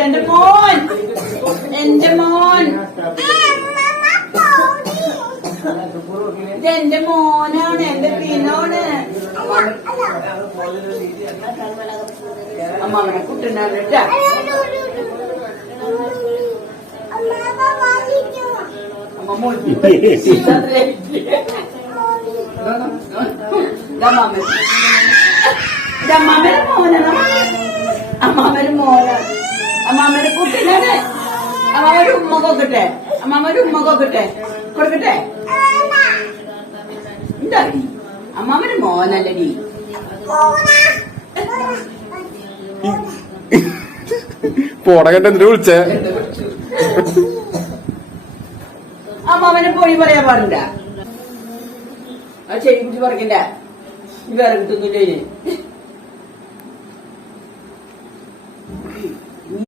എന്റെ മോൻ എന്റെ മോൻ ഇതെന്റെ മോനാണ് എന്റെ പിന്നോണ് അമ്മാവനെ കുട്ടുണ്ടാവില്ല അമ്മ മോട്ടി അമ്മാമന്റെ മോനാണ് അമ്മാമന്റെ മോനാണ് അമ്മാമന്റെ കുട്ടിനാണ് അമ്മാമന്റെ ഉമ്മ കൊക്കട്ടെ അമ്മാമന്റെ ഉമ്മ കൊക്കട്ടെ കൊടുക്കട്ടെ എന്താ അമ്മാമന്റെ മോനല്ലടി പോടകന്റെ എന്തിനു വിളിച്ചേ അമ്മാമനെ പോയി പറയാൻ പാടില്ല ആ ചെടി കുറിച്ച് പറക്കണ്ട വേറെ കിട്ടുന്നില്ലേ